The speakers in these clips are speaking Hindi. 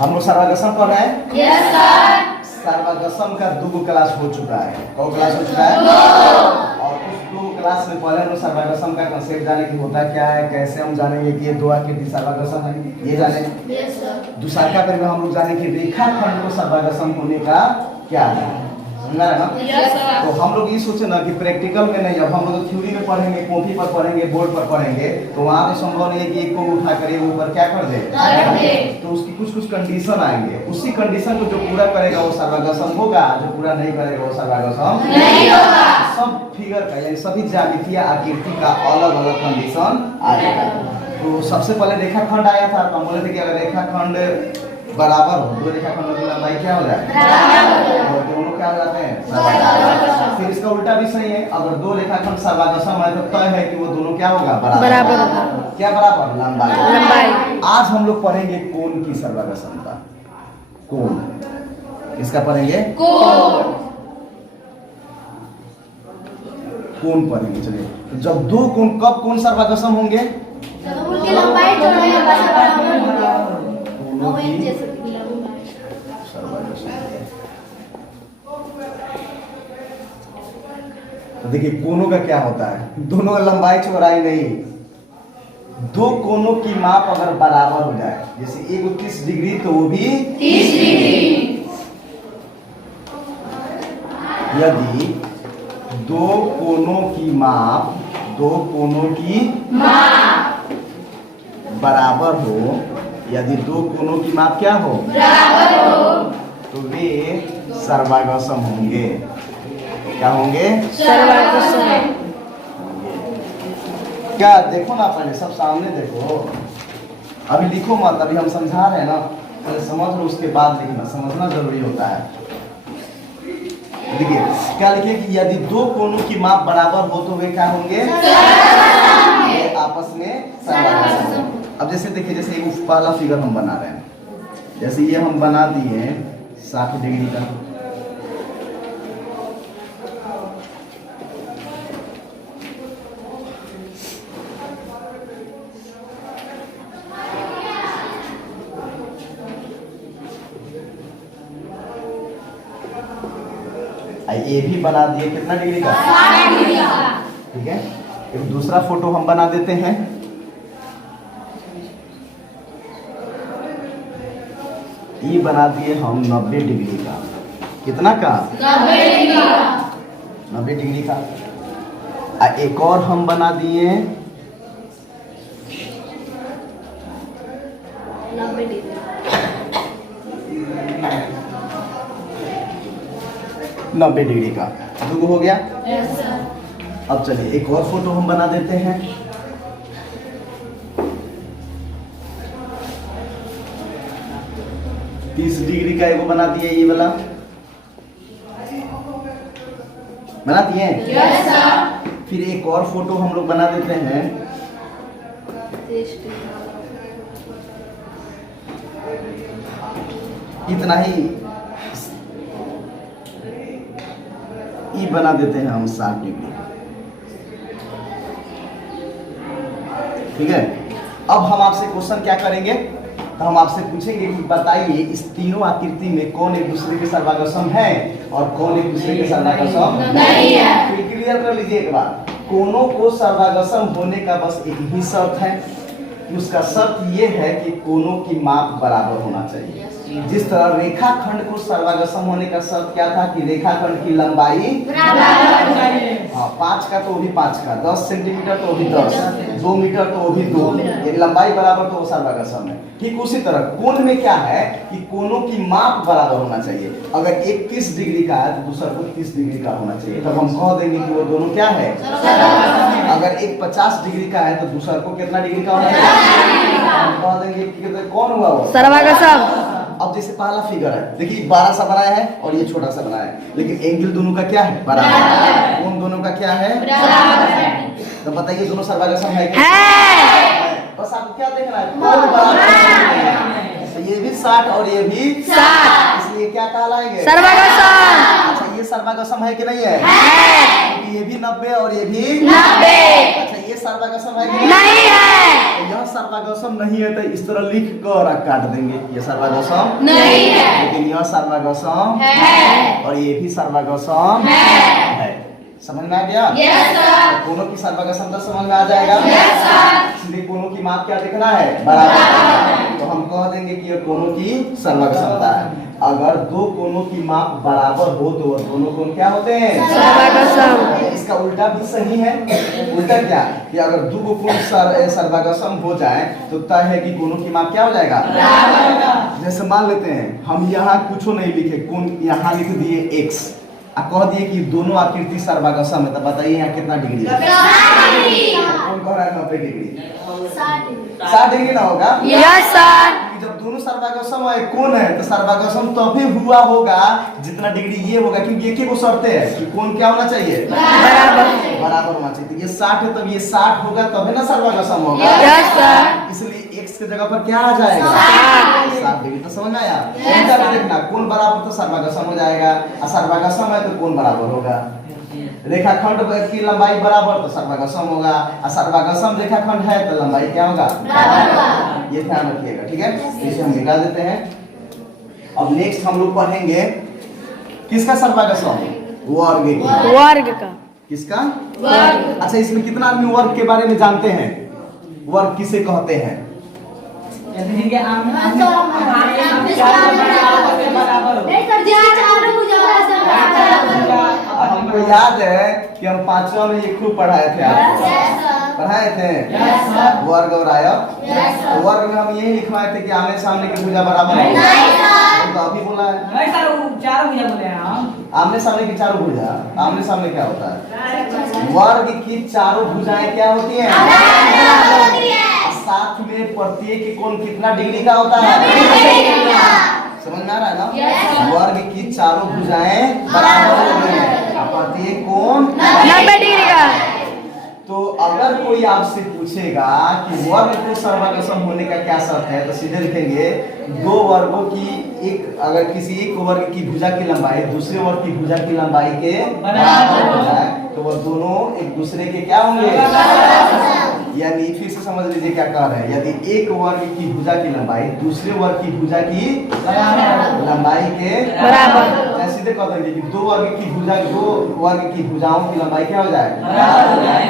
हम लोग सर्वागसम पढ़ रहे हैं। Yes sir. सर्वागसम का 2 क्लास हो चुका है। कौन क्लास हो चुका है? और उस 2 क्लास में पहले हम लोग सर्वागसम का कंसेप्ट जाने की होता क्या है, कैसे हम जानेंगे कि ये 2 आकृति सर्वागसम है, ये जाने। Yes sir. दूसरा पर हम लोग जाने की रेखाखंड को सर्वागसम होने का क्या है, समझा है ना? Yes sir. तो हम लोग ये सोचे ना कि प्रैक्टिकल में नहीं, जब हम लोग थ्योरी में पढ़ेंगे, कॉपी पर पढ़ेंगे, बोर्ड पर पढ़ेंगे, तो वहाँ पे संभव नहीं है कि एक को उठा कर एक ऊपर क्या कर दे। तो उसकी कुछ कुछ कंडीशन आएंगे, उसी कंडीशन को जो पूरा करेगा वो सर्वागसम होगा, जो पूरा नहीं करेगा वो सर्वागसम नहीं होगा। सब फिगर का यानी सभी ज्यामितीय आकृति का अलग अलग कंडीशन आएगा। तो सबसे पहले रेखाखंड आया था, तो हम बोले थे कि अगर रेखाखंड बराबर हो, 2 रेखाखंडों की लंबाई क्या हो जाए, और दोनों क्या हो जाते हैं, सर्वागसम। फिर इसका उल्टा भी सही है, अगर 2 रेखाखंड सर्वागसम है तो तय है कि वो दोनों क्या होगा, बराबर होगा। क्या बराबर? लंबाई। आज हम लोग पढ़ेंगे कोण की सर्वागसमता। कोण किसका पढ़ेंगे? कोण पढ़ेंगे। चलिए, जब 2 कोण, कब कोण सर्वागसम होंगे? उनकी लंबाई चौड़ाई बराबर हो, एक जैसे तो देखिए कोनों का क्या होता है, दोनों का लंबाई चौड़ाई नहीं, 2 कोनों की माप अगर बराबर हो जाए, जैसे एक 30 डिग्री तो वो भी 30 डिग्री। यदि 2 कोनों की माप बराबर हो, यदि 2 कोनों की माप क्या हो, बराबर हो, तो वे सर्वागसम होंगे। क्या होंगे? सर्वागसम। क्या देखो ना, पहले सब सामने देखो, अभी लिखो मत, अभी हम समझा रहे हैं ना, पहले समझ लो उसके बाद लिखना, समझना जरूरी होता है। देखिए क्या लिखिए कि यदि 2 कोनों की माप बराबर हो तो वे क्या होंगे, आपस में सर्वागसम। अब जैसे देखिए, जैसे ये पहला फिगर हम बना रहे हैं, जैसे ये हम बना दिए 60 डिग्री का, ये भी बना दिए कितना डिग्री का, 60 डिग्री का। ठीक है, एक दूसरा फोटो हम बना देते हैं, ये बना दिए हम 90 डिग्री का। कितना का? 90 डिग्री का। एक और हम बना दिए 90 डिग्री का। 2 हो गया। Yes sir. अब चलिए एक और फोटो हम बना देते हैं, तीस डिग्री का एगो बना दिए, ये वाला बना दिए। Yes sir. फिर एक और फोटो हम लोग बना देते हैं, इतना ही, ये बना देते हैं हम 60 डिग्री। ठीक है, अब हम आपसे क्वेश्चन क्या करेंगे, तो हम आपसे पूछेंगे कि बताइए इस तीनों आकृति में कौन एक दूसरे के सर्वागसम है और कौन एक दूसरे के सर्वागसम नहीं है। फिर क्लियर कर लीजिए एक बार, कोनों को सर्वागसम होने का बस एक ही शर्त है, उसका शर्त ये है कि कोनों की माप बराबर होना चाहिए। जिस तरह रेखाखंड को सर्वागसम होने का शर्त क्या था कि रेखाखंड की लंबाई बराबर चाहिए। हाँ, 5 का तो वो भी 5 का, 10 सेंटीमीटर तो वो भी 10, 2 मीटर तो वो भी 2, ये लंबाई बराबर तो वो सर्वागसम है। ठीक उसी तरह कोण में क्या है कि कोनों की माप बराबर होना चाहिए। अगर एक 30 डिग्री का है तो दूसरा को 30 डिग्री का होना चाहिए, तब हम कह देंगे कि वो दोनों क्या है, अगर एक 50 डिग्री का है तो दूसरा को कितना डिग्री का होना चाहिए, हम कह देंगे कि कौन हुआ वो सर्वागसम। अब जैसे पहला फिगर है, देखिए 12 सा बनाया है और ये छोटा सा बनाया है, लेकिन एंगल दोनों का क्या है, बराबर। कोण दोनों का क्या है, बराबर। तो बताइए दोनों सर्वागसम है क्या? बस आपको क्या देखना है, कोण बराबर है। तो ये भी 60 और ये भी 60, इसलिए क्या कहलाएंगे, सर्वागसम। अच्छा, ये सर्वागसम है कि नहीं है? ये भी 90 और ये भी 90। अच्छा, ये सर्वागसम है कि नहीं है? यह सर्वागसम नहीं है तो इस तरह लिख कर काट देंगे, ये सर्वागसम नहीं है, लेकिन यह सर्वागसम है, और ये भी सर्वागसम है। समझ में आ गया? यस सर, तो कोनों की सर्वागसम तो समझ में आ जाएगा। यस सर, इसलिए कोनों की माप क्या देखना है? बराबर। तो हम कह देंगे कि यह कोनों की सर्वागसमता है। अगर दो कोनों की माप बराबर हो तो वह दोनों कोण क्या होते हैं? सर्वागसम। इसका उल्टा भी सही है। उल्टा क्या कि अगर दो कोण सर्वागसम हो जाए तो तय है कि कोनों की माप क्या हो जाएगा? बराबर। जैसे मान लेते हैं हम यहाँ कुछ नहीं लिखे, कोण यहाँ लिख दिए x, कह दिए कि दोनों आकृति सर्वागसम है, तो बताइए यहाँ कितना डिग्री है? कौन कह रहा है 90 डिग्री? 60 डिग्री ना होगा? यस सर, जब दोनों सर्वागसम है कोण है तो सर्वागसम तभी हुआ होगा जितना डिग्री ये होगा, क्योंकि एक ही को शर्त है कि कोण क्या होना चाहिए? बराबर होना चाहिए। तो ये 60 है, तब ये 60 होगा तभी ना सर्वागसम होगा। यस सर, इसलिए x की जगह पर क्या आ जाएगा? 60 डिग्री। तो समझ में आया? उल्टा भी देखना, कोण बराबर तो सर्वागसम हो जाएगा, और सर्वागसम है तो कोण बराबर होगा। रेखाखंड की लंबाई बराबर तो सर्वागसम होगा, और सर्वागसम रेखाखंड है तो लंबाई क्या होगा? बराबर। ये ध्यान रखिएगा, ठीक है? इसे हम निकाल देते हैं। अब नेक्स्ट हम लोग पढ़ेंगे किसका सर्वागसम? वर्ग की। वर्ग का। किसका? वर्ग। अच्छा, इसमें कितना आदमी वर्ग के बारे में जानते हैं? वर्ग किसे कहते हैं? हमको याद है कि हम 5वां में ये खूब पढ़ाए थे आपको। पढ़ाए थे वर्ग और आयत। वर्ग में हम यही लिखवाए थे कि आमने सामने की भुजा बराबर है। तो अभी बोला है आमने सामने की चारों भुजा। आमने सामने क्या होता है? वर्ग की चारों भुजाएं क्या होती हैं? साथ में प्रत्येक कोण कितना डिग्री का होता है? समझ में आ रहा है ना? वर्ग की चारों भुजाएं बराबर होती हैं, प्रत्येक कोण 90 डिग्री का। तो अगर कोई आपसे पूछेगा कि वर्ग को सर्वागसम होने का क्या शर्त है, तो सीधे लिखेंगे दो वर्गों की अगर किसी एक वर्ग की भुजा की लंबाई दूसरे वर्ग की भुजा की लंबाई के बराबर हो जाए तो वह दोनों एक दूसरे के क्या होंगे? यानी फिर से समझ लीजिए क्या कह रहे हैं। यदि एक वर्ग की भुजा की लंबाई दूसरे वर्ग की भुजा की लंबाई के बराबर, सीधे कह देंगे कि दो वर्ग की भुजाओं की लंबाई क्या हो जाए?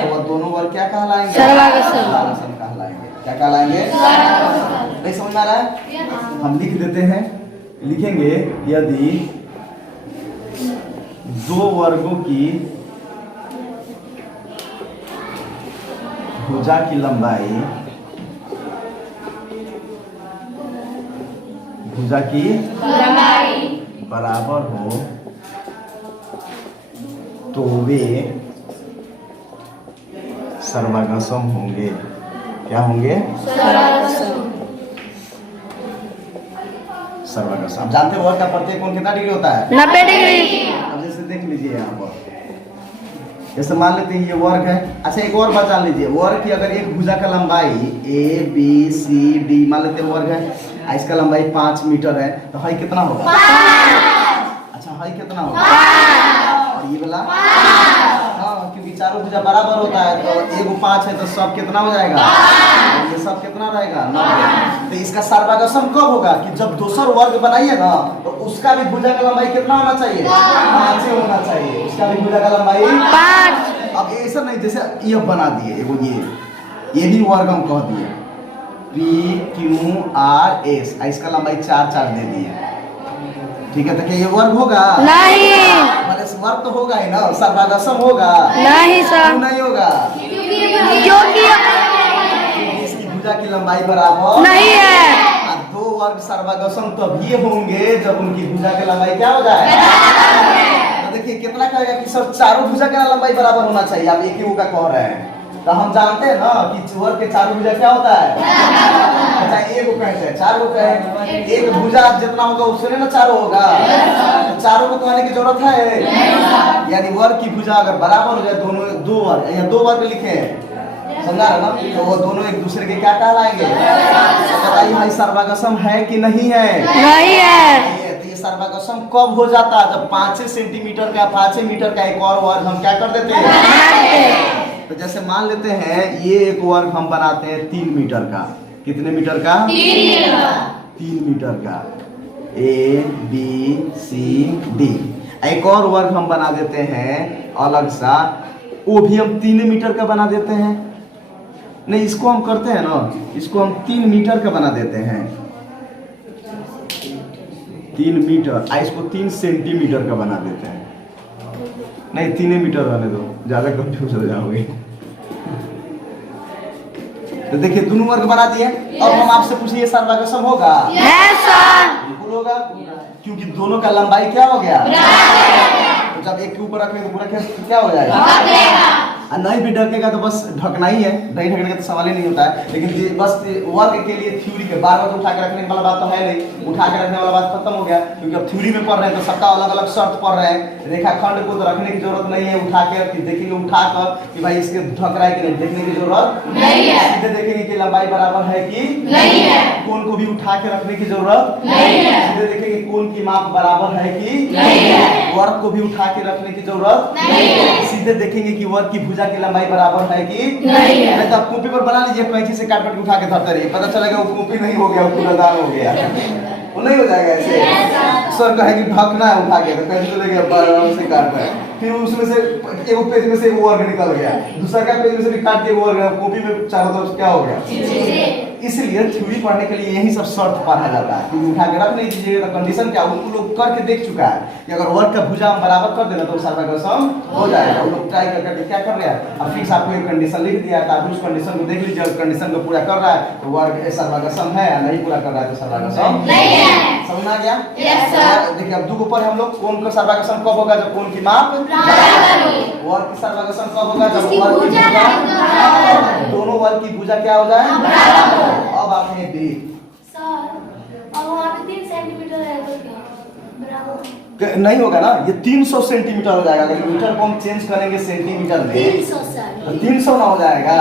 तो वह दोनों वर्ग क्या कहलाएंगे? सर्वागसम कहलाएंगे। क्या कहलाएंगे? नहीं समझ में आ रहा है? हम लिख देते हैं, लिखेंगे यदि दो वर्गों की भुजा की लंबाई बराबर हो तो वे सर्वागसम होंगे। क्या होंगे? सर्वागसम। आप जानते हो वर्ग का प्रत्येक कोण कितना डिग्री होता है? 90 डिग्री। अब जैसे देख लीजिए यहाँ पर, जैसे मान लेते हैं ये वर्ग है। अच्छा, एक और बात जान लीजिए, वर्ग की अगर एक भुजा का लंबाई A B C D मान लेते हैं वर्ग है, इसका लंबाई 5 मीटर है, तो हाई कितना होगा? 5। अच्छा, हाई कितना होगा? 5। और ये वाला? 5। हाँ, क्योंकि चारों भुजा बराबर होता है, तो एगो 5 है तो सब कितना हो जाएगा? 5। ये सब कितना रहेगा? 9। तो इसका सर्वागसम कब होगा? कि जब दूसरा वर्ग बनाइए ना तो उसका भी भुजा का लंबाई कितना होना चाहिए? 5 होना चाहिए। उसका भी भुजा का लंबाई 5। अब ऐसा नहीं जैसे ये बना दिए एगो, ये भी वर्ग हम कह दिए PQRS, इसका लंबाई 4 दे दिए, ठीक है? तो क्या ये वर्ग होगा? नहीं। भले वर्ग तो होगा ही ना, सर्वागसम होगा? नहीं सर। क्यों नहीं होगा? क्योंकि इसकी भुजा की लंबाई बराबर नहीं है। दो वर्ग सर्वागसम तभी होंगे जब उनकी भुजा की लंबाई क्या हो जाए? तो देखिए कितना कहेगा कि सब चारों भुजा की लंबाई बराबर होना चाहिए। आप एक ही का कह रहे हैं, तो हम जानते हैं ना कि वर्ग के चारों भुजा क्या होता है? अच्छा, एक को कहते हैं, चार को कहे, एक भुजा जितना होगा उससे ना चारों होगा, तो चारों को कहने की जरूरत है? यानी वर्ग की भुजा अगर बराबर हो जाए, दोनों दो वर्ग या दो वर्ग लिखे, समझा रहे ना, तो वो दोनों एक दूसरे के क्या कहलाएंगे? बताइए भाई, सर्वागसम है कि नहीं है? नहीं है। तो ये सर्वागसम कब हो जाता है? जब 5 सेंटीमीटर का 5 मीटर का एक और वर्ग हम क्या कर देते हैं? तो जैसे मान लेते हैं ये एक वर्ग हम बनाते हैं 3 मीटर का। कितने मीटर का? 3 मीटर का। A B C D। एक और वर्ग हम बना देते हैं अलग सा, वो भी हम 3 मीटर का बना देते हैं। नहीं, इसको हम करते हैं ना, इसको हम 3 मीटर का बना देते हैं। 3 मीटर, इसको 3 सेंटीमीटर का बना देते हैं। नहीं, 3 मीटर रहने दो, ज्यादा कंफ्यूज हो जाओगे। तो देखिए दोनों वर्ग बना दिए। अब हम आपसे पूछिए सर्वांग सम होगा? Yes sir. बिल्कुल होगा, क्योंकि दोनों का लंबाई क्या हो गया? तो जब एक के ऊपर रखेंगे तो पूरा क्या हो जाएगा? नहीं भी ढकेगा तो बस ढकना ही है, नहीं ढकने का तो सवाल ही नहीं होता है। लेकिन बस वर्ग के लिए थ्योरी के बार बार उठा के रखने वाला बात तो है नहीं, उठा के रखने वाला बात खत्म हो गया। क्योंकि अब थ्योरी में पढ़ रहे हैं तो सबका अलग अलग शर्त पढ़ रहे हैं। रेखाखंड को तो रखने की जरूरत नहीं है, उठा के देखेंगे उठा कर कि भाई इसके ढक रहा है कि नहीं, देखने की जरूरत नहीं है। सीधे देखेंगे कि लंबाई बराबर है कि नहीं है। कोण को भी उठा के रखने की जरूरत नहीं है। सीधे देखेंगे कोण की माप बराबर है कि नहीं है। वर्ग को भी उठा के रखने की जरूरत नहीं है। सीधे देखेंगे कि वर्ग की भुजा की लंबाई बराबर है कि नहीं है। तो आप कॉपी पर बना लीजिए, कैंची से काट काट उठा के धरते रहिए, पता चलेगा वो कॉपी नहीं हो गया, वो कूड़ादान हो गया। वो नहीं हो जाएगा ऐसे। सर कहेंगे ढकना है उठा के, तो कैंची तो लेके आराम से काट रहा है, फिर उसमें से एक पेज में से एक वर्ग निकल गया, दूसरा का पेज में से भी काट के वर्ग, कॉपी में चारों तरफ क्या हो गया। इसलिए थ्योरी पढ़ने के लिए यही सब शर्त पढ़ा जाता है कि उठा के रख नहीं दीजिएगा। तो कंडीशन क्या, उन लोग करके देख चुका है कि अगर वर्ग का भुजा हम बराबर कर देना तो सर्वांग सम हो जाएगा। वो लोग ट्राई करके क्या कर रहे हैं, अब फिक्स आपको एक कंडीशन लिख दिया है, तो आप उस कंडीशन को देख लीजिए, कंडीशन को पूरा कर रहा है तो वर्ग सर्वांग सम है, नहीं पूरा कर रहा है तो सर्वांग सम नहीं है। समझ में आ गया? Yes sir. देखिए अब दो को पर हम लोग कोण का सर्वांग सम कब होगा? जब कोण की माप बराबर हो। वर्ग की सर्वांग सम कब होगा? जब वर्ग की भुजा, दोनों वर्ग की भुजा क्या हो जाए? बराबर हो। अब आप हैं वृत्त। सर अब वहाँ पे 3 सेंटीमीटर है तो क्या बराबर नहीं होगा ना, ये 300 सेंटीमीटर हो जाएगा। अगर मीटर को हम चेंज करेंगे सेंटीमीटर में 300 सर तो 300 ना हो जाएगा,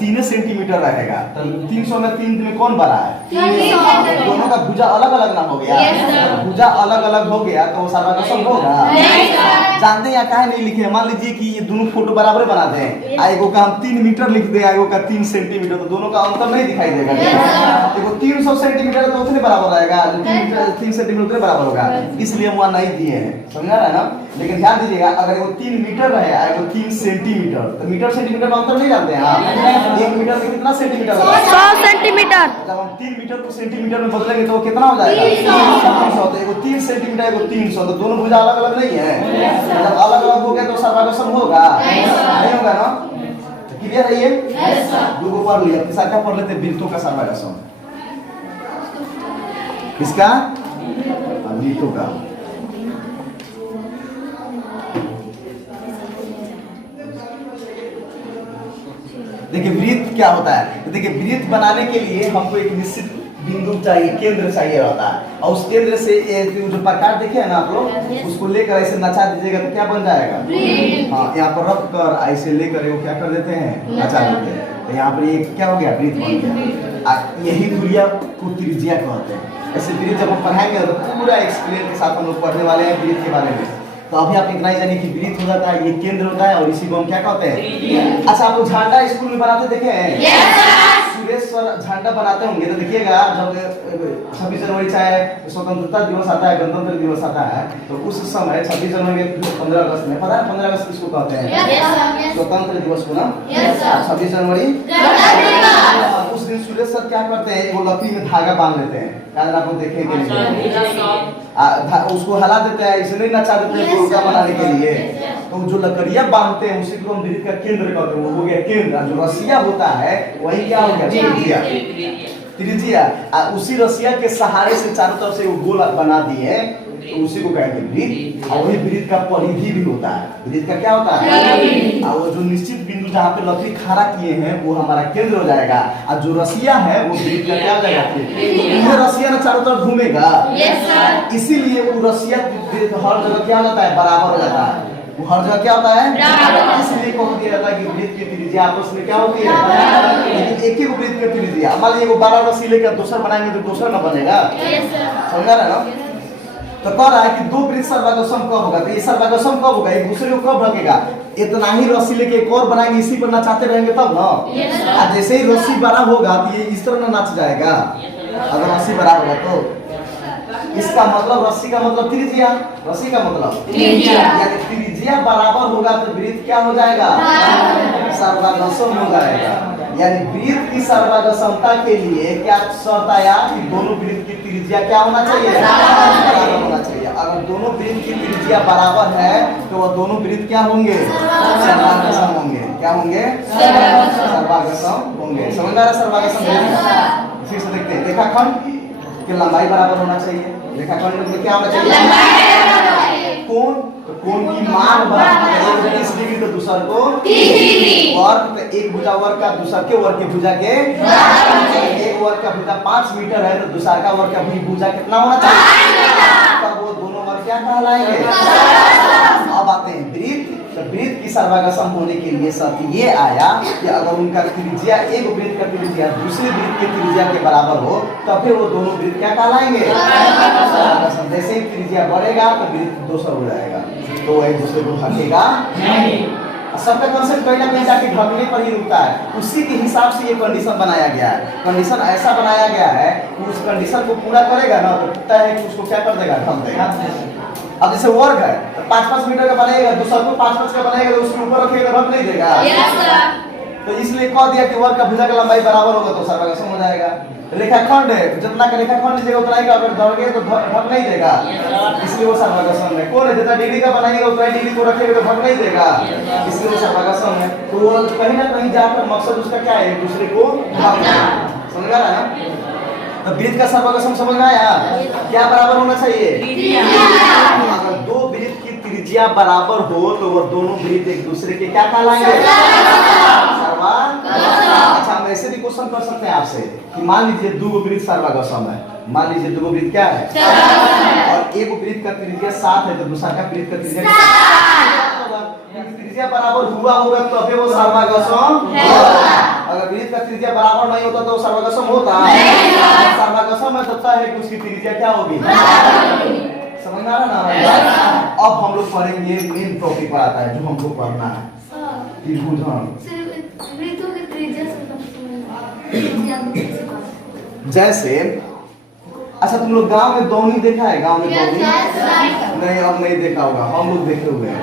3 सेंटीमीटर रहेगा। तो 300 में 3 में कौन बड़ा है? 300। दोनों का भुजा अलग अलग ना हो गया? भुजा अलग अलग हो गया तो वो सर्वांग सम होगा? जानते हैं या काहे नहीं लिखे? मान लीजिए कि ये दोनों फोटो बराबर बना दें, एगो का हम 3 मीटर लिख दें, एगो का 3 सेंटीमीटर, तो दोनों का अंतर नहीं दिखाई देगा। देखो 300 सेंटीमीटर तो उतने बराबर रहेगा, 3 सेंटीमीटर उतने बराबर होगा, इसलिए हम वहाँ नहीं दिए हैं। समझा रहा है ना? लेकिन ध्यान दीजिएगा, अगर वो 3 मीटर रहे, एगो 3 सेंटीमीटर, तो मीटर सेंटीमीटर में अंतर नहीं जानते हैं आप? 1 मीटर में कितना सेंटीमीटर होगा? 100 सेंटीमीटर। जब हम 3 मीटर को सेंटीमीटर में बदलेंगे तो वो कितना हो जाएगा? 300। तो एगो 3 सेंटीमीटर, एगो 300, तो दोनों भुजा अलग अलग नहीं है। जब अलग अलग हो गया तो सर्वांग सम होगा? नहीं होगा ना? क्लियर है ये? दो को पढ़ लिया, तीसरा क्या पढ़ लेते? वृत्तों का सर्वांग सम। किसका? वृत्तों का। देखिए वृत्त क्या होता है, तो देखिए वृत्त बनाने के लिए हमको एक निश्चित बिंदु चाहिए, केंद्र चाहिए रहता है, और उस केंद्र से जो प्रकार देखे है ना आप लोग, उसको लेकर ऐसे नचा दीजिएगा तो क्या बन जाएगा? हाँ, यहाँ पर रख कर ऐसे लेकर वो क्या कर देते हैं? नचा देते हैं। तो यहाँ पर ये क्या हो गया? वृत्त बन गया। यही दूरिया को त्रिज्या कहते हैं। ऐसे वृत्त जब हम पढ़ाएंगे तो पूरा एक्सप्लेन के साथ हम लोग पढ़ने वाले हैं वृत्त के बारे में। तो अभी आप इतना ही जानिए कि वृत्त हो जाता है, ये केंद्र होता है, और इसी को हम क्या कहते हैं? अच्छा, आप लोग झंडा स्कूल में बनाते देखे हैं? सुरेश्वर झंडा बनाते होंगे तो देखिएगा, जब 26 जनवरी चाहे स्वतंत्रता दिवस आता है, गणतंत्र दिवस आता है, तो उस समय 26 जनवरी 15 अगस्त में, पता है 15 अगस्त किसको कहते हैं? स्वतंत्र दिवस को ना। 26 जनवरी उस दिन सुरेश्वर क्या करते हैं? वो लकड़ी में धागा बांध लेते हैं, आप लोग देखें के लिए उसको हिला देते हैं, इसे नहीं नचा देते हैं गोलका बनाने के लिए। तो जो लकड़ियां बांधते हैं उसी को हम वृत्त का केंद्र कहते हैं, वो हो गया केंद्र। जो रस्सिया होता है वही क्या हो गया? त्रिज्या। त्रिज्या उसी रस्सिया के सहारे से चारों तरफ से वो गोल बना दिए, तो उसी को कहते हैं वृत्त। और वही वृत्त का परिधि भी होता है। वृत्त का क्या होता है? और वो जो निश्चित बिंदु जहाँ पे लकड़ी खड़ा किए हैं वो हमारा केंद्र हो जाएगा, और जो रस्सिया है वो वृत्त का क्या हो जाएगा? ये रस्सिया ना चारों तरफ घूमेगा, इसीलिए वो रस्सिया हर जगह क्या हो जाता है? बराबर हो जाता है। वो हर जगह क्या होता है? इसलिए कह दिया जाता है कि वृत्त की त्रिज्या आपस में क्या होती है? लेकिन एक ही वृत्त की त्रिज्या, मान लीजिए 12 रस्सी लेकर दूसरा बनाएंगे तो दूसरा ना बनेगा। समझा रहे ना? तो कह रहा है कि दो वृत्त सर्वांग सम कब होगा? तो ये सर्वांग सम कब होगा? एक दूसरे को कब ढकेगा? इतना ही रस्सी लेके एक और बनाएंगे, इसी पर नचाते रहेंगे तब ना। और जैसे ही रस्सी बड़ा होगा तो ये इस तरह ना नाच जाएगा। अगर रस्सी बड़ा होगा तो इसका मतलब रस्सी का मतलब त्रिज्या, रस्सी का मतलब यानी त्रिज्या बराबर होगा तो वृत्त क्या हो जाएगा? सर्वागसम हो जाएगा। यानी वृत्त की सर्वागसमता के लिए क्या शर्त आया कि दोनों वृत्त की त्रिज्या क्या होना चाहिए? बराबर होना चाहिए। अगर दोनों वृत्त की त्रिज्या बराबर है तो वह दोनों वृत्त क्या होंगे? सर्वागसम होंगे। क्या होंगे? सर्वागसम होंगे। समझ आ रहा? सर्वागसम फिर से देखते हैं। रेखाखंड की लंबाई बराबर होना चाहिए। रेखाखंड में क्या होना चाहिए? कोण, तो कोण की मान बराबर है। एक 30 डिग्री तो दूसरा को 30 डिग्री। वर्ग तो एक भुजा वर्ग का दूसरा के वर्ग की भुजा के एक वर्ग का भुजा 5 मीटर है तो दूसरा का वर्ग का भुजा कितना होना चाहिए? तब वो दोनों वर्ग क्या कहलाएंगे? अब आते हैं वृत्त। तो वृत्त की सर्वागसम होने के लिए शर्त ये आया कि अगर उनका त्रिज्या एक वृत्त का त्रिज्या दूसरे वृत्त की त्रिज्या के बराबर हो तब फिर वो दोनों वृत्त क्या कहलाएंगे? सर्वागसम। जैसे ही त्रिज्या बढ़ेगा तो वृत्त दोसर हो जाएगा, तो वो एक दूसरे को ढकेगा नहीं। सबका कंसेप्ट कहीं ना कहीं जाके ढकने पर ही रुकता है। उसी के हिसाब से ये कंडीशन बनाया गया है। कंडीशन ऐसा बनाया गया है कि उस कंडीशन को पूरा करेगा ना तो तय है कि उसको क्या कर देगा? ढक देगा। अब जैसे वर्ग है तो 5-5 मीटर का बनाएगा, दूसरा को 5-5 का बनाएगा तो उसके ऊपर रखेगा, ढक नहीं देगा। तो इसलिए कह दिया कि वर्ग का भुजा की लंबाई बराबर होगा तो सर्वागसम हो जाएगा। रेखाखंड है, जितना का रेखाखंड लीजिएगा उतना ही का अगर ढक गए तो ढक नहीं देगा, इसलिए वो सर्वागसम है। कौन है? जितना डिग्री का बनाएगा उतना ही डिग्री को रखेगा तो ढक नहीं देगा, इसलिए वो सर्वागसम है। तो वो कहीं ना कहीं जाकर मकसद उसका क्या है? एक दूसरे को ढकना। समझ आ रहा है? तो वृत्त का सर्वागसम समझ में आया? क्या बराबर होना चाहिए? अगर दो वृत्त की त्रिज्या बराबर हो तो वो दोनों वृत्त एक दूसरे के क्या कहलाएंगे? अच्छा, हम ऐसे भी क्वेश्चन कर सकते हैं आपसे कि मान लीजिए दो वृत्त सर्वागसम है। मान लीजिए दो वृत्त क्या है? और एक वृत्त का त्रिज्या 7 है तो दूसरा का वृत्त का त्रिज्या त्रिज्या बराबर हुआ होगा तो अभी वो सर्वागसम होगा। अगर वृत्त का त्रिज्या बराबर नहीं होता तो सर्वागसम होता नहीं। सर्वागसम है तब है कि उसकी त्रिज्या क्या होगी? समझ आ रहा ना? अब हम लोग पढ़ेंगे मेन टॉपिक पर आता है जो हमको पढ़ना है, जैसे अच्छा तुम लोग गांव में दौनी देखा है? गांव में दौनी नहीं, अब नहीं देखा होगा। हम लोग देखे हुए हैं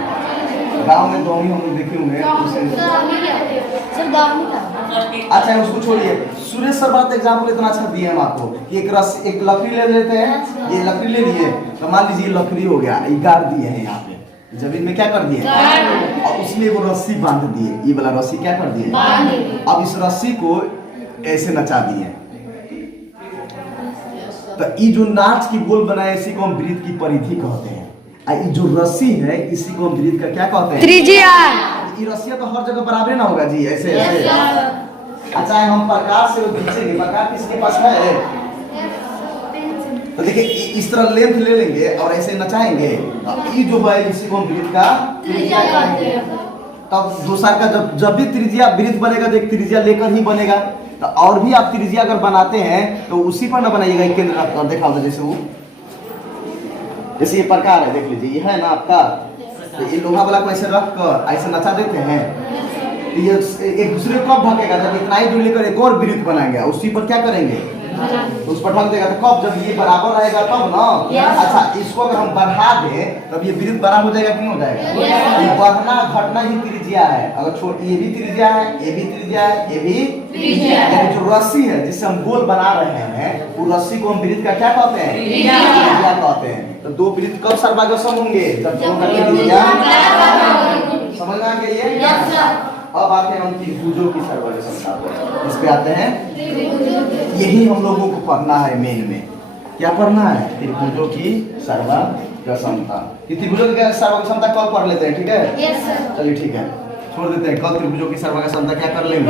गांव में दौनी, हम लोग देखे हुए हैं। अच्छा उसको छोड़िए। सुरेश सर बात एग्जाम्पल इतना अच्छा दिए हम आपको कि एक लकड़ी ले लेते हैं। ये लकड़ी ले लिए तो मान लीजिए लकड़ी हो गया, ये गाड़ दिए हैं यहाँ पे जमीन में, क्या कर दिए? और उसमें वो रस्सी बांध दिए। ये वाला रस्सी क्या कर दिए? अब इस रस्सी को ऐसे नचा दिए तो ये जो नाच की गोल बनाए इसी को हम वृत्त की परिधि कहते हैं। ये जो रस्सी है इसी को हम वृत्त का क्या कहते हैं? त्रिज्या। ये रस्सियां तो हर जगह बराबर ना होगा जी, ऐसे ऐसे। अच्छा हम प्रकाश से खींचेंगे, प्रकाश किसके पास है? तो देखिए इस तरह लेंथ ले लेंगे और ऐसे नचाएंगे, ये जो है इसी को हम वृत्त का त्रिज्या कहते हैं। तब दूसरा का जब भी त्रिज्या वृत्त बनेगा तो एक त्रिज्या लेकर ही बनेगा। तो और भी आप त्रिज्या अगर बनाते हैं तो उसी पर ना बनाइएगा, केंद्र रखकर। देखा होगा जैसे वो, जैसे ये प्रकार है, देख लीजिए ये है ना आपका, तो ये लोहा वाला को ऐसे रख कर ऐसे नचा देते हैं तो ये एक दूसरे को कब ढकेगा? जब इतना ही दूर लेकर एक और वृत्त बनाएंगे, उसी पर क्या करेंगे? तो उस पर ढक देगा। तो कब? जब ये बराबर रहेगा तब ना। अच्छा इसको अगर हम बढ़ा दें तब ये वृत्त बड़ा हो जाएगा कि नहीं हो जाएगा? ये बढ़ना घटना ही त्रिज्या है। अगर ये भी त्रिज्या है, ये भी त्रिज्या है, ये भी त्रिज्या है। जो रस्सी है जिससे हम गोल बना रहे हैं वो रस्सी को हम वृत्त का क्या कहते हैं? त्रिज्या कहते हैं। तो दो वृत्त कब सर्वागसम होंगे? जब दोनों का त्रिज्या। समझ आ गई? अब आते हैं हम त्रिभुजों की सर्वागसमता पर। इस पे आते हैं, यही हम लोगों को पढ़ना है मेन में। क्या पढ़ना है? त्रिभुजों की सर्वागसमता। त्रिभुजों की सर्वागसमता कल पढ़ लेते हैं, ठीक है? चलिए ठीक है, छोड़ देते हैं। कल त्रिभुजों की सर्वागसमता क्या कर लेंगे?